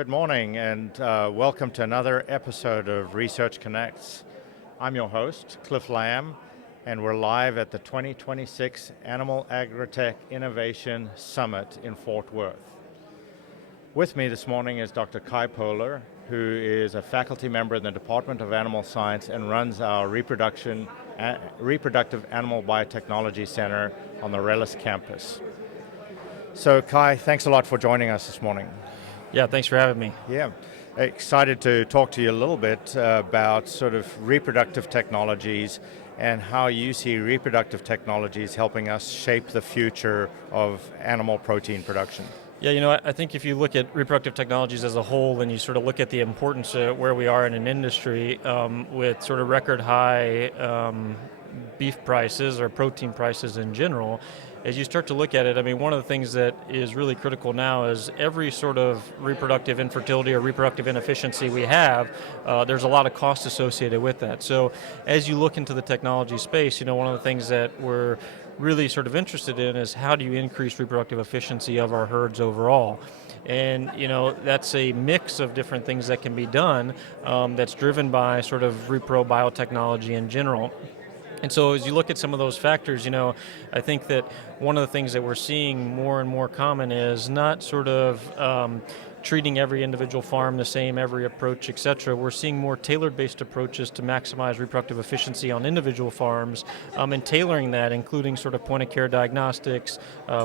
good morning and welcome to another episode of Research Connects. I'm your host, Cliff Lamb, and we're live at the 2026 Animal Agritech Innovation Summit in Fort Worth. With me this morning is Dr. Kai Pohler, who is a faculty member in the Department of Animal Science and runs our Reproductive Animal Biotechnology Center on the Rellis campus. So Kai, thanks a lot for joining us this morning. Yeah, thanks for having me. Yeah, excited to talk to you a little bit about sort of reproductive technologies and how you see reproductive technologies helping us shape the future of animal protein production. Yeah, I think if you look at reproductive technologies as a whole and you sort of look at the importance of where we are in an industry with sort of record high beef prices or protein prices in general, as you start to look at it, I mean, one of the things that is really critical now is every sort of reproductive infertility or reproductive inefficiency we have, there's a lot of cost associated with that. So as you look into the technology space, one of the things that we're really sort of interested in is how do you increase reproductive efficiency of our herds overall? And, that's a mix of different things that can be done that's driven by sort of repro biotechnology in general. And so as you look at some of those factors, I think that one of the things that we're seeing more and more common is not sort of treating every individual farm the same, every approach, et cetera. We're seeing more tailored-based approaches to maximize reproductive efficiency on individual farms and tailoring that, including sort of point-of-care diagnostics,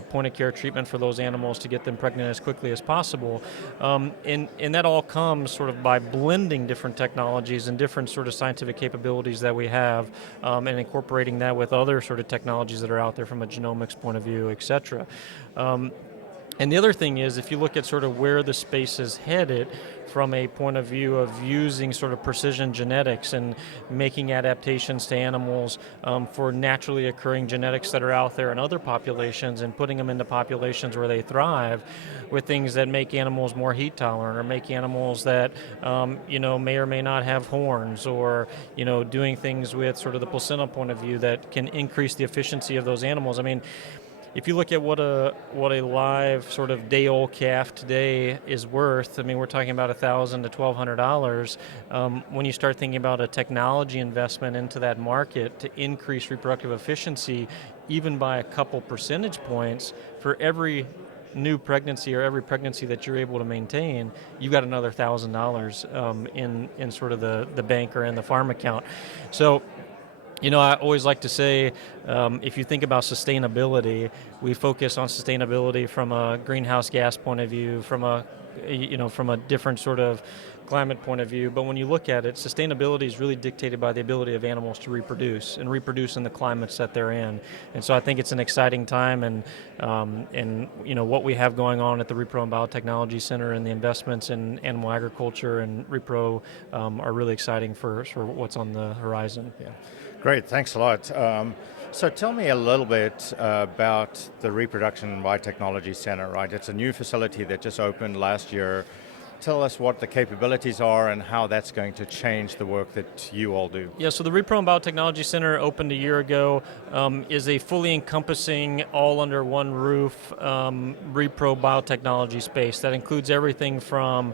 point-of-care treatment for those animals to get them pregnant as quickly as possible. And that all comes sort of by blending different technologies and different sort of scientific capabilities that we have and incorporating that with other sort of technologies that are out there from a genomics point of view, et cetera. And the other thing is, if you look at sort of where the space is headed from a point of view of using sort of precision genetics and making adaptations to animals for naturally occurring genetics that are out there in other populations and putting them into populations where they thrive with things that make animals more heat tolerant or make animals that, may or may not have horns or, doing things with sort of the placenta point of view that can increase the efficiency of those animals. I mean, if you look at what a live sort of day-old calf today is worth, I mean, we're talking about $1,000 to $1,200. When you start thinking about a technology investment into that market to increase reproductive efficiency, even by a couple percentage points, for every new pregnancy or every pregnancy that you're able to maintain, you've got another $1,000 in sort of the bank or in the farm account. So, I always like to say, if you think about sustainability, we focus on sustainability from a greenhouse gas point of view, from a different sort of climate point of view. But when you look at it, sustainability is really dictated by the ability of animals to reproduce in the climates that they're in. And so I think it's an exciting time, and what we have going on at the Repro and Biotechnology Center and the investments in animal agriculture and repro are really exciting for what's on the horizon. Yeah. Great, thanks a lot. So tell me a little bit about the Reproduction and Biotechnology Center, right? It's a new facility that just opened last year. Tell us what the capabilities are and how that's going to change the work that you all do. Yeah, so the Repro and Biotechnology Center opened a year ago, is a fully encompassing, all under one roof repro biotechnology space that includes everything from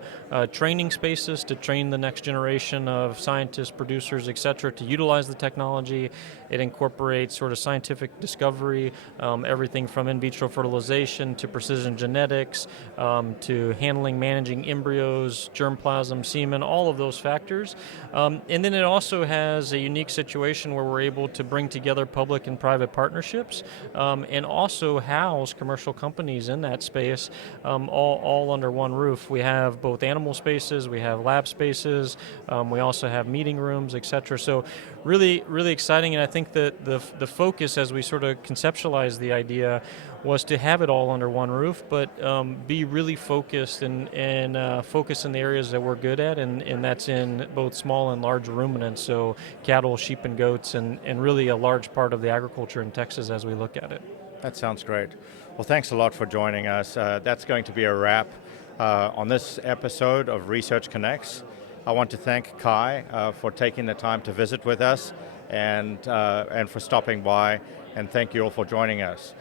training spaces to train the next generation of scientists, producers, et cetera, to utilize the technology. It incorporates sort of scientific discovery, everything from in vitro fertilization to precision genetics, to handling, managing embryos, germplasm, semen, all of those factors. And then it also has a unique situation where we're able to bring together public and private partnerships and also house commercial companies in that space, all under one roof. We have both animal spaces, we have lab spaces, we also have meeting rooms, et cetera. So really, really exciting, and I think that the focus as we sort of conceptualize the idea was to have it all under one roof, but be really focused and focus in the areas that we're good at, and that's in both small and large ruminants, so cattle, sheep, and goats, and really a large part of the agriculture in Texas as we look at it. That sounds great. Well, thanks a lot for joining us. That's going to be a wrap on this episode of Research Connects. I want to thank Kai for taking the time to visit with us and for stopping by, and thank you all for joining us.